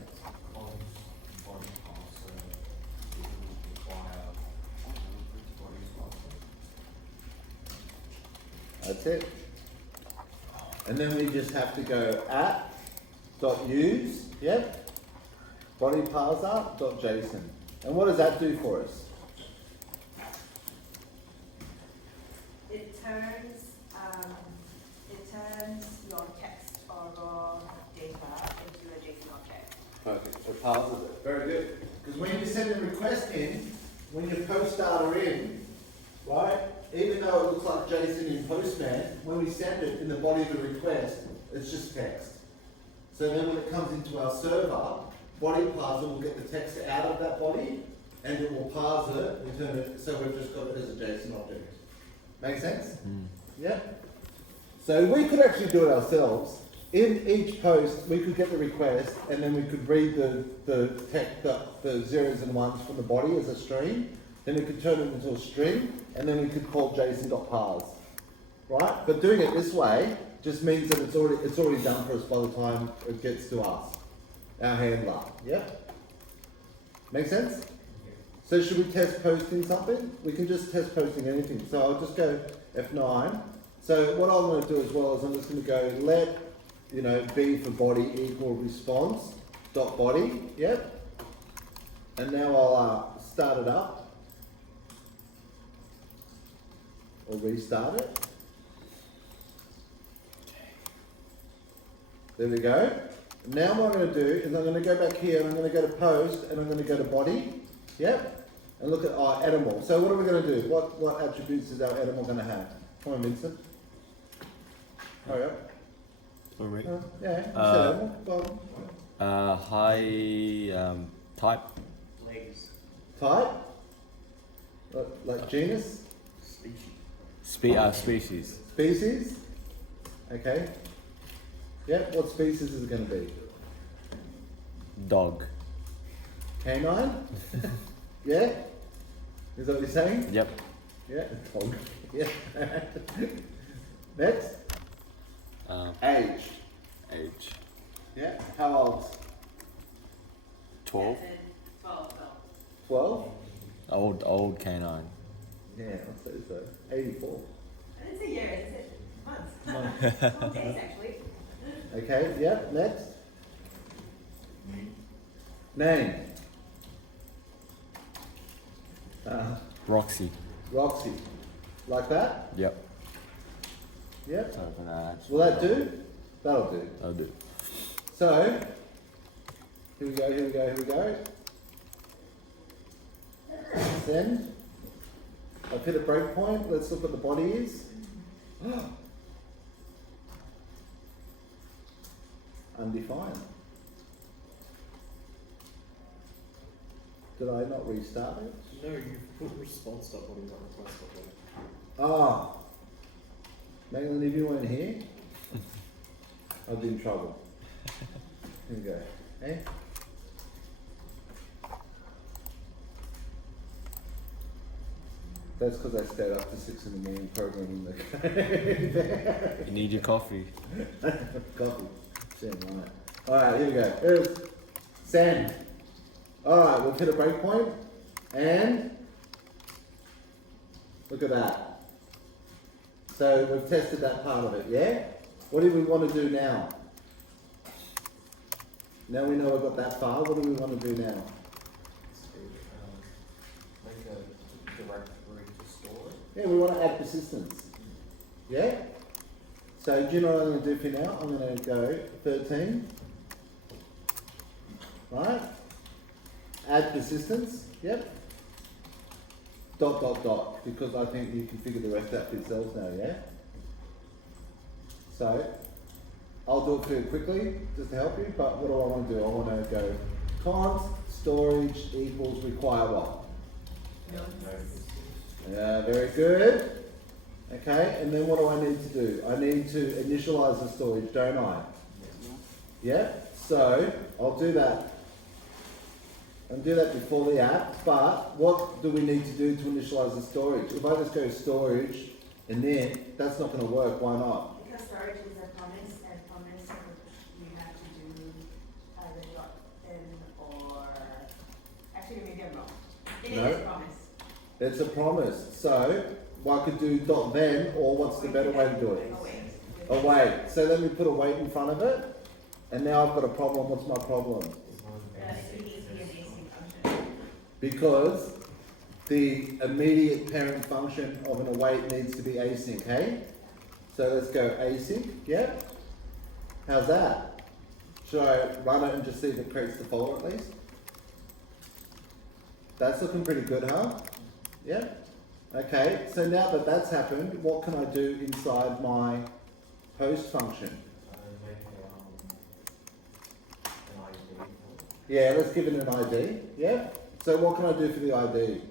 That's it. And then we just have to go @.use, yep, body parser.json. And what does that do for us? It turns your text or raw data into a JSON object. Perfect, so parses it. Very good. Because when you send a request in, when you post data in, right, even though it looks like JSON in Postman, when we send it in the body of the request, it's just text. So then when it comes into our server, body parser will get the text out of that body, and it will parse it, return it, so we've just got it as a JSON object. Make sense? Yeah? So we could actually do it ourselves. In each post, we could get the request, and then we could read the text, the zeros and ones from the body as a string, then we could turn it into a string, and then we could call JSON.parse. Right? But doing it this way just means that it's already done for us by the time it gets to us, our handler. Yeah? Make sense? So should we test posting something? We can just test posting anything. So I'll just go F9. So what I'm going to do as well is I'm just going to go let, B for body equal response dot body. Yep. And now I'll start it up or restart it. There we go. Now what I'm going to do is I'm going to go back here and I'm going to go to post and I'm going to go to body. Yep. And look at our animal. So what are we going to do? What attributes is our animal going to have? Come on, Vincent. Hurry up. Alright. Yeah, you said animal. Go on. High type. Legs. Type? Like genus? Species. Species? Okay. Yep, what species is it going to be? Dog. Canine? Yeah? Is that what you're saying? Yep. Yeah, dog. Yeah. Next? Age. Age. Yeah. How old? 12. 12? Old canine. Yeah, I'll say so. 84. I didn't say years, I said months. Well, days actually. Okay, yeah, next. Name. Roxy. Roxy. Like that? Yep. Yep. So when I actually Will that do? That'll do. I'll do. So, here we go. Send. I've hit a breakpoint. Let's look what the body is. Undefined. Did I not restart it? No, you put response dot body, not request dot body. Ah. Megan, if you weren't here, I'd be in trouble. Here we go. Eh? That's because I stayed up to 6 in the morning programming the You need your coffee. coffee. Shit, right. Alright, here we go. Here's send. Alright, we'll hit a breakpoint and look at that. So we've tested that part of it, yeah? What do we want to do now? Now we know we've got that far, what do we want to do now? Make a directory to store it. Yeah, we want to add persistence. Yeah? So do you know what I'm going to do for now? I'm going to go 13. Right? Add persistence. Yep. ... because I think you can figure the rest out for yourselves now, yeah? So, I'll do it for you quickly, just to help you, but what do I want to do? I want to go const storage equals require what? Yeah, very good. Okay, and then what do I need to do? I need to initialize the storage, don't I? Yeah, so I'll do that. And do that before the app, but what do we need to do to initialize the storage? If I just go storage and then, that's not going to work, why not? Because storage is a promise, and promise you have to do either dot in or, actually maybe I'm wrong. It No. is a promise. It's a promise, so I could do dot then, or what's the better way to do it? Await. So let me put await in front of it, and now I've got a problem. What's my problem? It needs to be an async function. Because the immediate parent function of an await needs to be async, hey? So let's go async, yeah? How's that? Should I run it and just see if it creates the folder at least? That's looking pretty good, huh? Yeah? Okay, so now that that's happened, what can I do inside my post function? Make an ID. Yeah, let's give it an ID. Yeah. So what can I do for the ID? The date.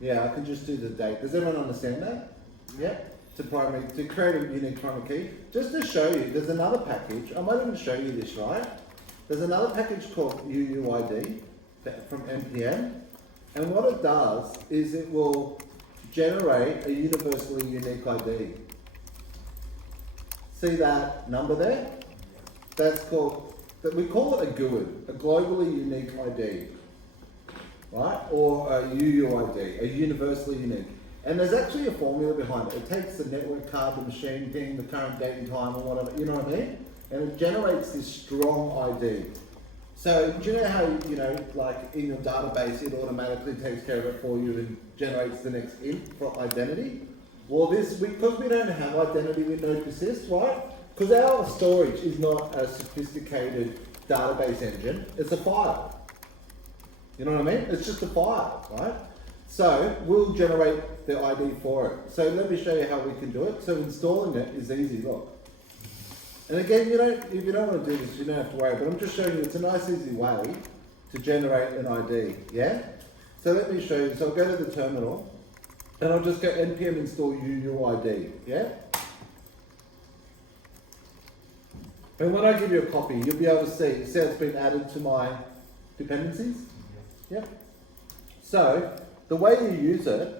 Yeah, I can just do the date. Does everyone understand that? Yeah. To create a unique primary key. Just to show you, there's another package. I might even show you this, right? There's another package called UUID from NPM, and what it does is it will generate a universally unique ID. See that number there? That's called, we call it a GUID, a globally unique ID, right? Or a UUID, a universally unique. And there's actually a formula behind it. It takes the network card, the machine thing, the current date and time, or whatever, you know what I mean? And it generates this strong ID. So do you know how, you know, like in your database, it automatically takes care of it for you and generates the next int for identity? Well, because we don't have identity with node persist, right? Because our storage is not a sophisticated database engine, it's a file. You know what I mean? It's just a file, right? So we'll generate the ID for it. So let me show you how we can do it. So installing it is easy, look. And again, if you don't want to do this, you don't have to worry, but I'm just showing you it's a nice easy way to generate an ID, yeah? So let me show you. So I'll go to the terminal and I'll just go npm install UUID, yeah? And when I give you a copy, you'll be able to see it's been added to my dependencies, yep. So the way you use it,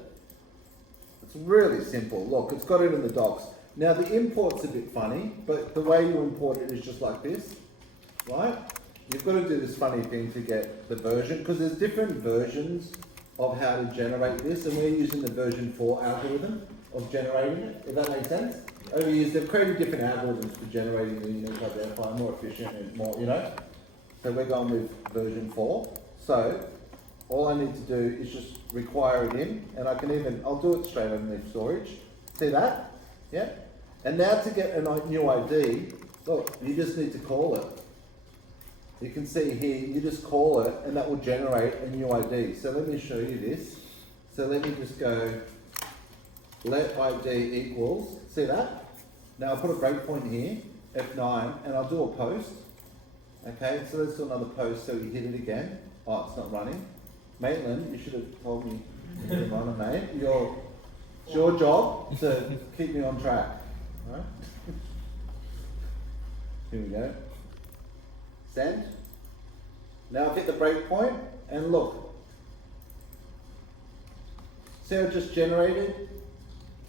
it's really simple. Look, it's got it in the docs. Now the import's a bit funny, but the way you import it is just like this, right? You've got to do this funny thing to get the version, because there's different versions of how to generate this, and we're using the version 4 algorithm of generating it, if that makes sense. Over the years, they've created different algorithms for generating the unique identifier, more efficient and more, you know. So we're going with version 4. So all I need to do is just require it in, and I'll do it straight underneath storage. See that? Yeah? And now to get a new ID, look, you just need to call it. You can see here, you just call it, and that will generate a new ID. So let me show you this. So let me just go, let ID equals, see that? Now I'll put a breakpoint here, F9, and I'll do a post. Okay, so let's do another post, so you hit it again. Oh, it's not running. Maitland, you should have told me to run it, mate. It's your job to keep me on track. Right? Here we go. Send. Now I've hit the breakpoint, and look. See how it just generated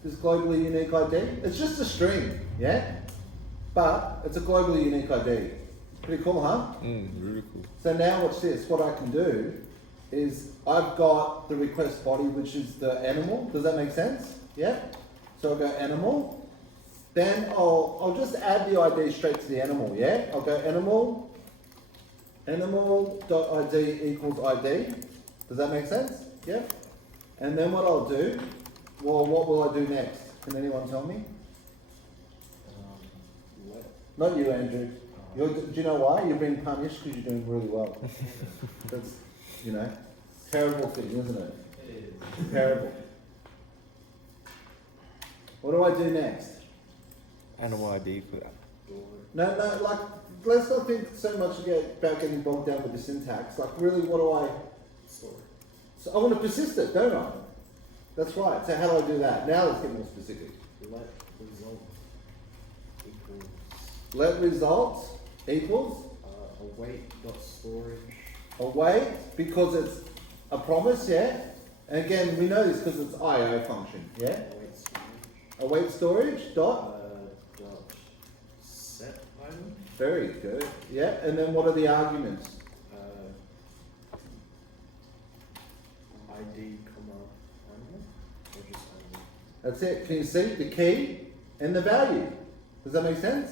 this globally unique ID? It's just a string, yeah? But it's a globally unique ID. Pretty cool, huh? Really cool. So now watch this. What I can do is I've got the request body, which is the animal. Does that make sense? Yeah? So I'll go animal. Then I'll just add the ID straight to the animal, yeah? I'll go animal.id equals ID. Does that make sense? Yeah? And then what I'll do, well, what will I do next? Can anyone tell me? Not you, Andrew. Do you know why? You're being punished because you're doing really well. That's, terrible thing, isn't it? It is. Terrible. What do I do next? Animal ID. No, like, let's not think so much about getting bogged down with the syntax. Like, really, what do I... Store. So I want to persist it, don't I? That's right. So how do I do that? Now let's get more specific. Let result equals Let results equals await dot storage. await, because it's a promise, yeah? And again, we know this because it's IO function, yeah? Await storage. Await storage dot. Dot set item. Very good. Yeah. And then what are the arguments? ID comma animal or just animal. That's it. Can you see the key and the value? Does that make sense?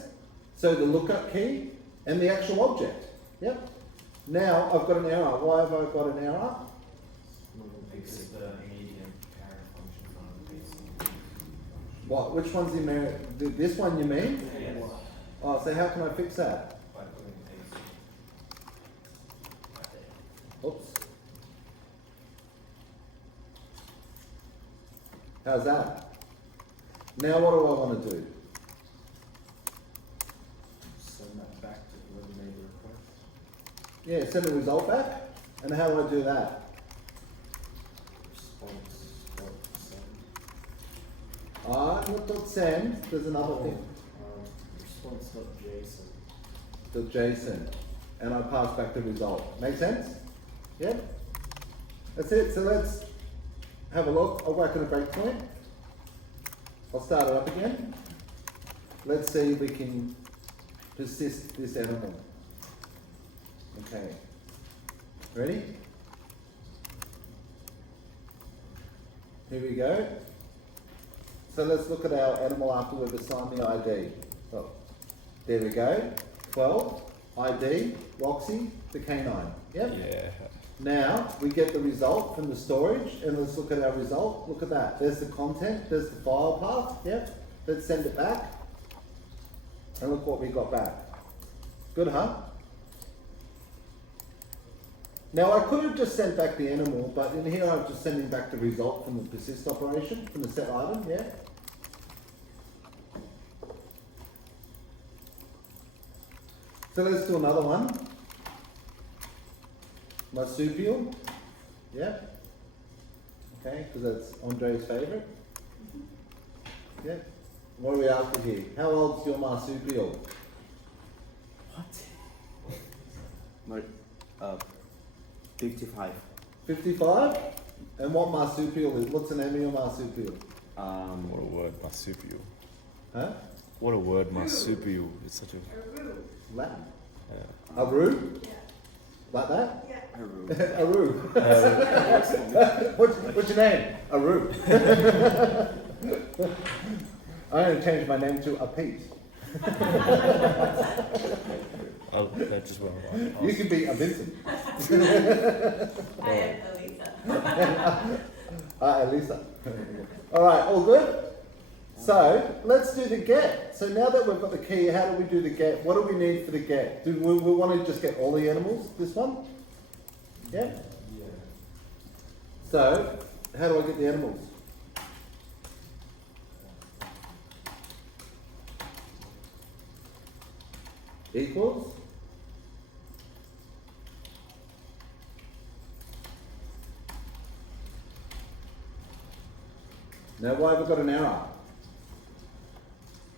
So the lookup key and the actual object. Yep. Now I've got an error. Why have I got an error? Because the immediate parent function on the base. What? Which one's the error? This one you mean? Yes. Oh, so how can I fix that? By putting things. Oops. How's that? Now what do I want to do? Send that back to whoever made the request. Yeah, send a result back. And how do I do that? Not .send, there's another thing. Response.json. .json. And I pass back the result. Make sense? Yeah? That's it. So let's have a look. I'll whack on a breakpoint. I'll start it up again. Let's see if we can persist this animal. Okay. Ready? Here we go. So let's look at our animal after we've assigned the ID. Oh, there we go. 12, ID, Roxy, the canine. Yep. Yeah. Now we get the result from the storage, and let's look at our result. Look at that. There's the content, there's the file path. Yep. Let's send it back. And look what we got back. Good, huh? Now I could have just sent back the animal, but in here I'm just sending back the result from the persist operation, from the set item, yeah? So let's do another one. Marsupial, yeah? Okay, because that's Andre's favourite. Yeah. What are we after here? How old's your marsupial? What? 55. 55? And what marsupial is? What's the name of your marsupial? What a word, marsupial. Huh? What a word, marsupial. It's such a. Latin. Yeah. Aru? Yeah. Like that? Yeah. Aru. What's your name? Aru. I'm going to change my name to Apete. Oh, that just went right. You can be a Vincent. I am Elisa. Elisa. All right, all good? So, let's do the get. So now that we've got the key, how do we do the get? What do we need for the get? Do we want to just get all the animals, this one? Yeah? Yeah. So, how do I get the animals? Equals? Now why have we got an error?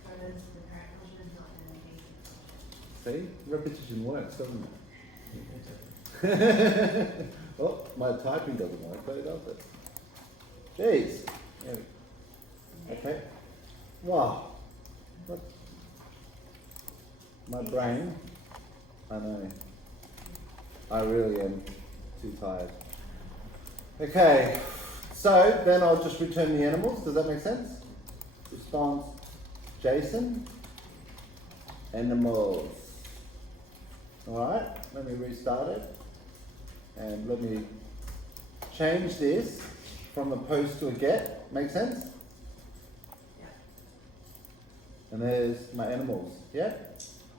Because the parent function is not an engagement function. See? Repetition works, doesn't it? Oh, my typing doesn't work, though, does it? Jeez. There we- Okay. Wow. What? My brain. I know. I really am too tired. Okay. So then I'll just return the animals. Does that make sense? Response JSON. Animals. Alright, let me restart it. And let me change this from a post to a get. Make sense? Yeah. And there's my animals. Yeah?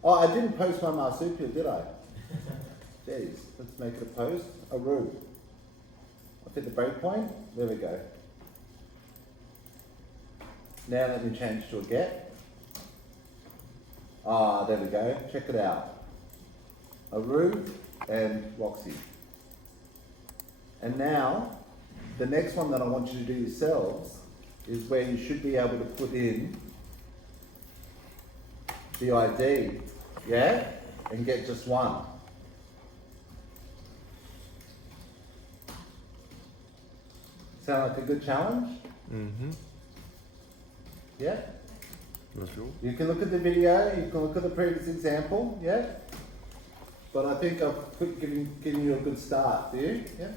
Oh, I didn't post my marsupial, did I? Jeez, let's make it a post. Aru. I'll hit the breakpoint. There we go. Now let me change to a get. Ah, there we go. Check it out. Aru and Roxy. And now, the next one that I want you to do yourselves is where you should be able to put in the ID, yeah? And get just one. Sound like a good challenge? Mm-hmm. Yeah? Not sure. You can look at the video, you can look at the previous example, yeah? But I think I've given you a good start, do you? Yeah?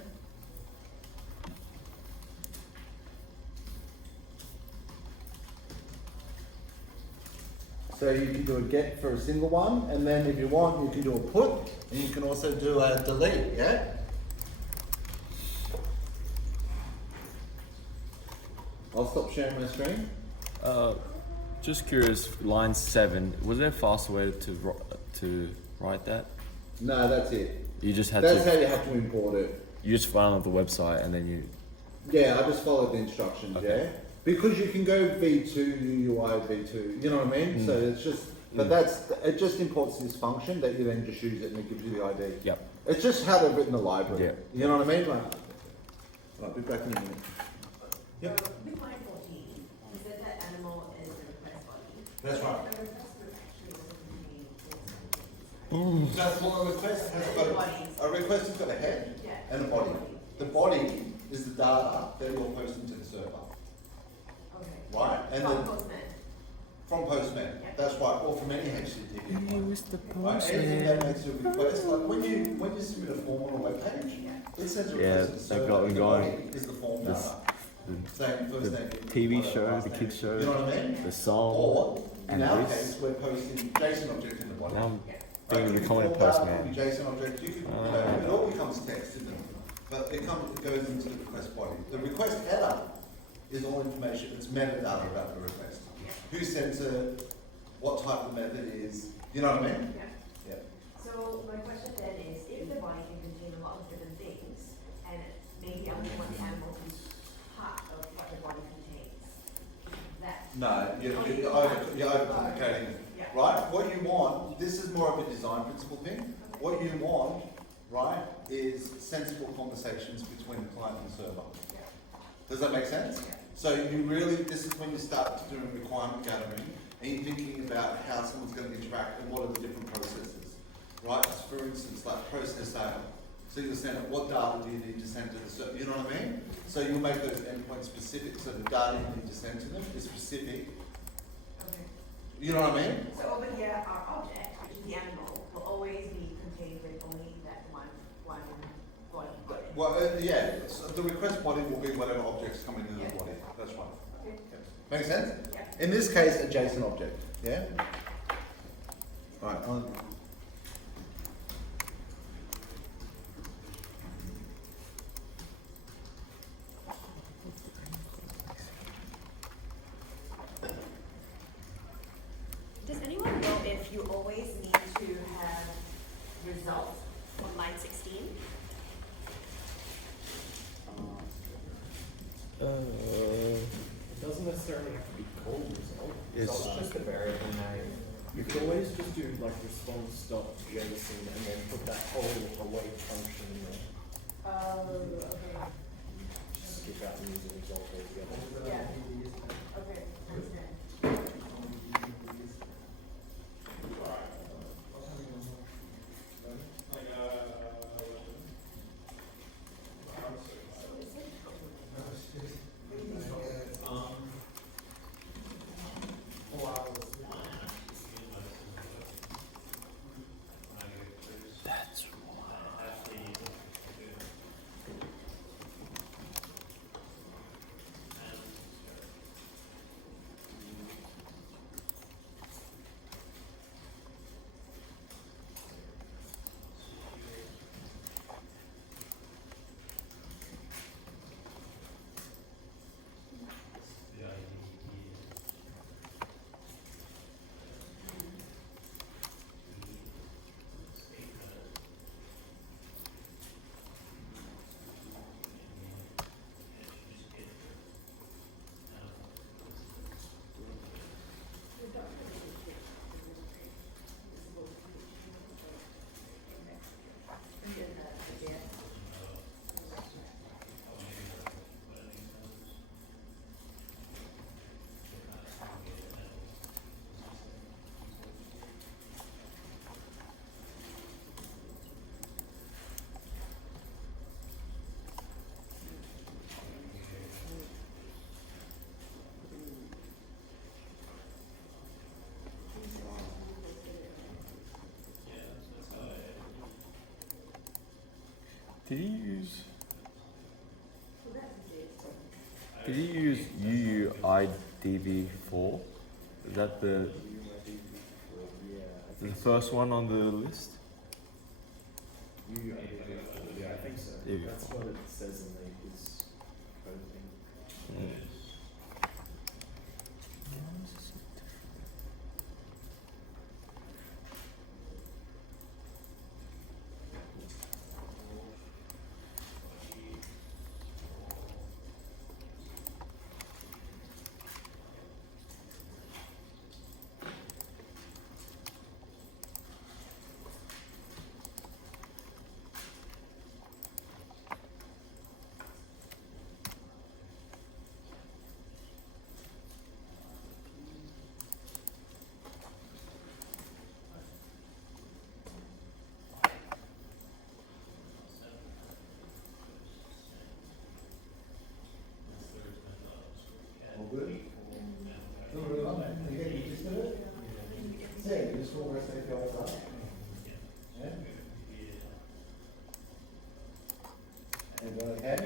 So you can do a get for a single one, and then if you want, you can do a put, and you can also do a delete, yeah? I'll stop sharing my screen. Just curious, line 7, was there a faster way to write that? No, that's it. You just had That's to, how you have to import it. you just found on the website and then you, Yeah, I just followed the instructions, Okay. yeah? Because you can go V2, UUI, V2, you know what I mean? So it's just, but it just imports this function that you then just use it and it gives you the ID. yep. It's just how they've written the library. Yeah. You know what I mean? Like, I'll be back in a minute. Yep. So, with line 14, you said that animal is the request body. That's right. The request group actually doesn't contain all That's what a request has got. A request has got a head Yeah. and a body. The body is the data that you're posting to the server, Okay. right? And From then Postman. from Postman. Yeah. That's right. Or from any HTTP. He was the Right? Anything that makes a request, like when you submit a form on a web page, it sends a Yeah, request to the they server. got and them the going. body is the form This- data. Saying first the name, TV whatever, show, last the name. kids show, You know what I mean? the song. Or in and our this. case, we're posting JSON object in the body. Now I'm Yeah. thinking You of can becoming a call that, postman. could be JSON object, you could, it all becomes text, isn't it? But it goes into the request body. The request header is all information, it's metadata about the request. Who sent it, what type of method it is, you know what I mean? Yeah. Yeah. So my question then is, if the body can contain a lot of different things, and maybe I only want the animal to be part of what the body contains, that. No, you're overcomplicating it, Yeah. right? What you want, this is more of a design principle thing. What you want, right, is sensible conversations between the client and the server. Yeah. Does that make sense? Yeah. So you really, this is when you start doing requirement gathering and you're thinking about how someone's going to interact and what are the different processes, right? For instance, like process A. So you'll send it, what data do you need to send to the server? You know what I mean? So you'll make those endpoints specific, so the data you need to send to them is specific. Okay. You know what I mean? So over here, our object, which is the animal, will always be contained with only that one body. Well, yeah, so the request body will be whatever objects come into the Yeah. body. That's right. Okay. Make sense? Yeah. In this case, a JSON object. Yeah? Right. Does anyone know if you always need to have results on line 16? It doesn't necessarily have to be called result. It's- It's just a variable name. You could always just do like response.json and then put that whole await function in there. Okay. Just skip out the user result altogether. Yeah. Okay, understand. That's Did he use? Did he use UUIDV4? Is that the first one on the list? Yeah, I think so. Yeah. That's what it says in his code thing. said, you just want to say guys up. Yeah? And okay?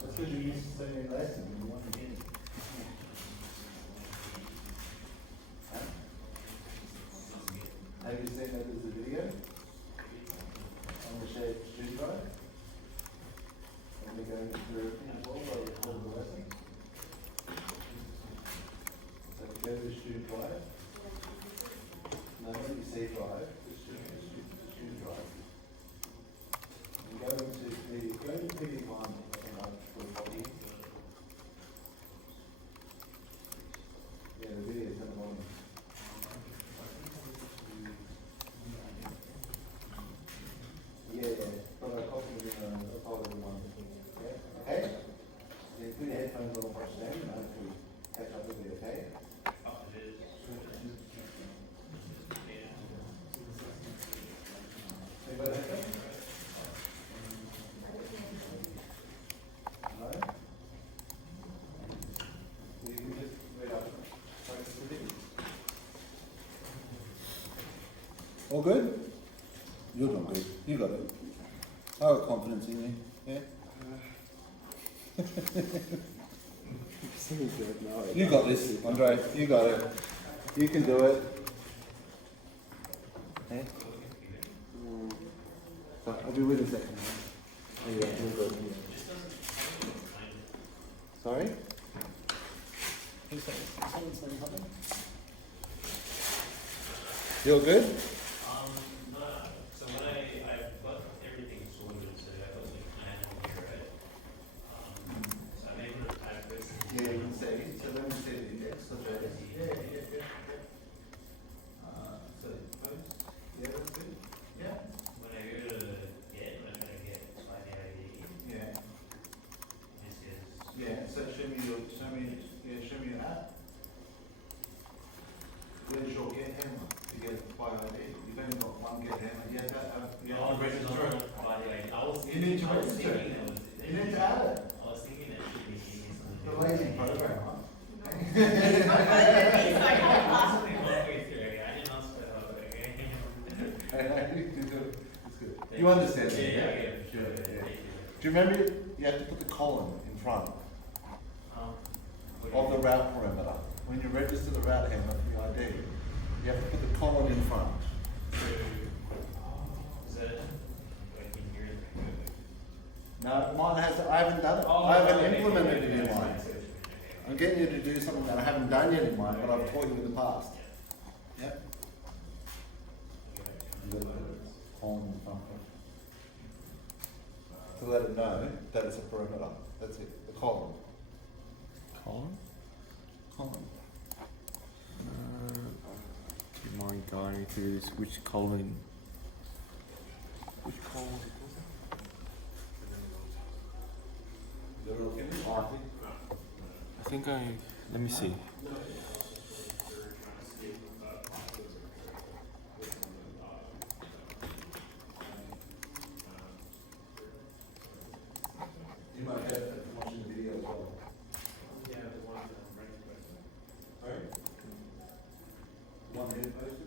That's because you used to say your lesson, you want to get it. Huh? Have you seen that as a video? On the shared student drive? And we go through everything as well, while we record the lesson. So go to the student drive. No, you say drive, the student drive. And go to PD1 and for a copy. Yeah, the video is at the bottom. Yeah, but I copied it in a folder one. Yeah, okay? Then put your headphones on, watch them, and hopefully catch up with you, okay? So you got a headphone? No? You can just read up, focus the video. All good? You're not good. You got it. I got confidence in you. Yeah? So good, no. You got this, Andre. You got it. You can do it. Yeah? So I'll be with you in a second. Oh, yeah, you're good. Sorry? Someone saying something? You're good? No. So when I've got everything sorted, so I've got the plan on here, right? So I made the type this. Yeah, you can see. So let me see the index. Yeah. So post. Yeah, that's good. Yeah. When I go to get, I'm gonna get slide ID. Yeah. This is. Yeah. So show me your app. Where's your get hammer to get by ID? You've only got one get hammer. You have to register it. You need to register it. You need to add it. I was thinking that should be easy. The lazy programmer. Halfway through, okay, I didn't ask for help, okay? It's good. You understand? Yeah, yeah, I get it, Sure, sure, yeah. thank you. Do you remember you have to put the colon in front What do of you the route perimeter? When you register the route hammer for the ID, you have to put the colon in front. Is that like in here? No, mine has, I haven't done it. I haven't implemented it in mine. I'm getting you to do something that I haven't done yet in mine, but I've taught you in the past. Yep. You gotta put the colon in front. To let it know that it's a perimeter. That's it, the colon. Colin? Colon. Do you mind going through this? Which colon? Which colon? I think let me see. You might have that from watching the video as well. Sorry? One minute posted,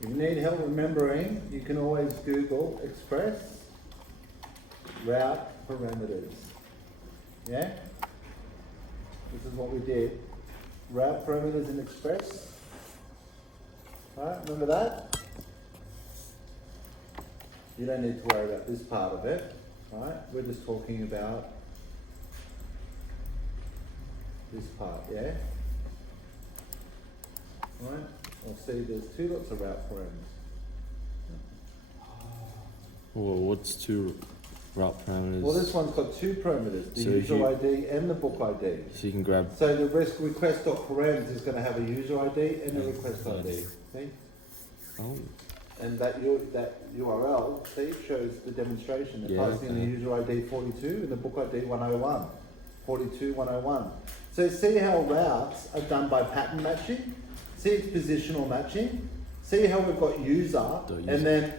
If you need help remembering, you can always Google Express route parameters. Yeah? This is what we did. Route parameters in Express. Alright, remember that? You don't need to worry about this part of it, right? We're just talking about this part, yeah? Right? Well, see, there's two lots of route parameters. Well, what's two route parameters? Well, this one's got two parameters, the So user you- ID and the book ID. So you can grab. So the request.params is going to have a user ID and a request ID. See? Oh. And that URL, see, shows the demonstration. It Yeah, passes in the okay. user ID 42 and the book ID 101. 42, 101. So see how routes are done by pattern matching? See it's positional matching? See how we've got user The user. and then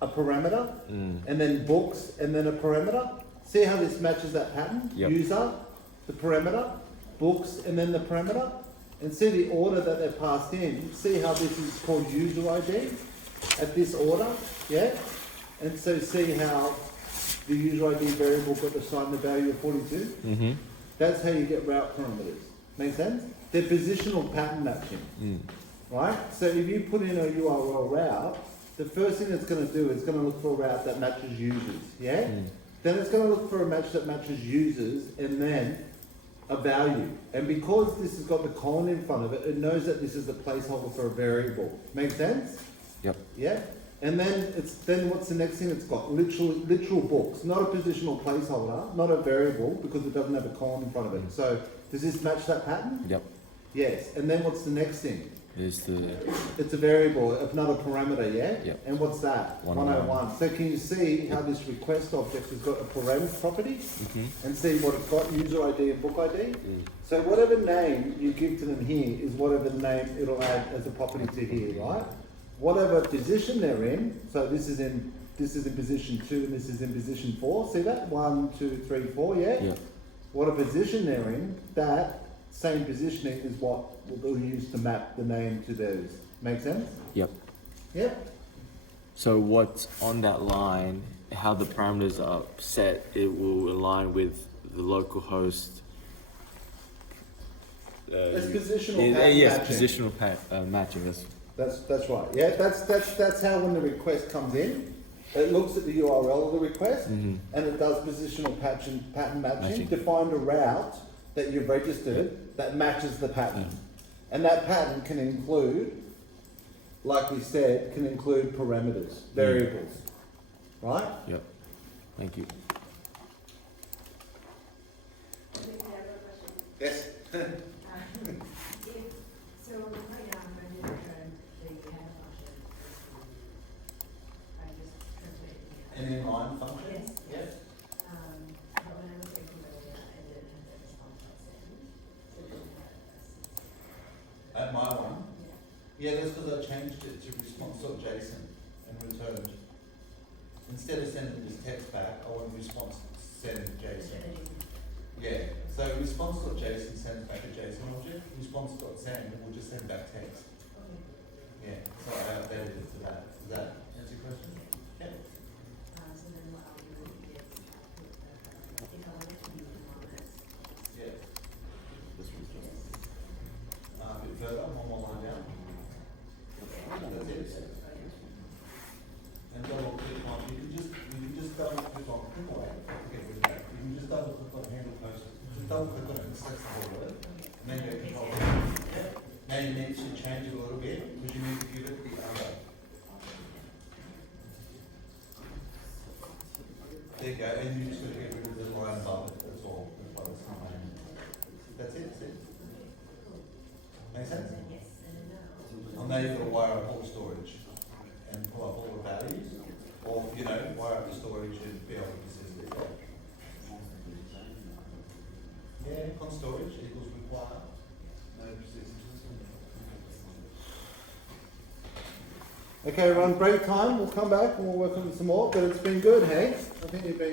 a parameter and then books and then a parameter? See how this matches that pattern? Yep. User, the parameter, books and then the parameter? And see the order that they're passed in. See how this is called user ID at this order, yeah? And so see how the user ID variable got assigned the value of 42? Mm-hmm. That's how you get route parameters. Make sense? They're positional pattern matching, right? So if you put in a URL route, the first thing it's going to do is going to look for a route that matches users, yeah? Then it's going to look for a match that matches users and then a value. And because this has got the colon in front of it, it knows that this is the placeholder for a variable. Make sense? Yep. Yeah? And then what's the next thing it's got? Literal books, not a positional placeholder, not a variable because it doesn't have a colon in front of it. So does this match that pattern? Yep. Yes. And then what's the next thing? Is the It's a variable, another parameter, yeah? Yep. And what's that? 101. 101. So can you see how this request object has got a param property? And see what it's got, user ID and book ID? So whatever name you give to them here is whatever name it'll add as a property to here, right? Whatever position they're in, so this is in position 2 and this is in position 4, see that? 1, 2, 3, 4, yeah? Yep. What a position they're in, that same positioning is what we'll use to map the name to those. Make sense? Yep. Yep. So what's on that line, how the parameters are set, it will align with the local host. It's positional pattern yes, matching. positional matching. That's right. Yeah, that's how when the request comes in, it looks at the URL of the request and it does positional pattern matching to find a route that you've registered that matches the pattern. And that pattern can include, like we said, can include parameters, variables. Right? Yep. Thank you. Yes. So right now, I'm going to return the header function. I just translated it. An inline function? Yes. Yes. But when I was looking earlier, I didn't have the response I sent. So it didn't have a At my one? Yeah. Yeah, that's because I changed it to response.json and returned. Instead of sending this text back, I want response send JSON. Yeah, so response.json sends back a JSON object, response.send will just send back text. Okay. Yeah, so I updated it to that. Does that answer your question? Yeah. So then what I'll do is I'll put the, if I wanted to use them on this. Yeah. Yes. A bit further, one more line down. That's it. And double click on, you can just double click on, click away, get rid of that. You can just double click on handle post, just double click on it and select the whole word. And then go control. Yeah. Now you need to change it a little bit, because you need to give it the other. There you go, and you just gotta get rid of the line above it, that's all. That's why it's not line. That's it, that's it. Make sense? Yes, and now. And now you've got to wire up all the storage and pull up all the values, or, you know, wire up the storage and be able to persist it. Yeah, const storage equals require, no persist. Okay, everyone, break time, we'll come back and we'll work on some more, but it's been good, hey? I think you've been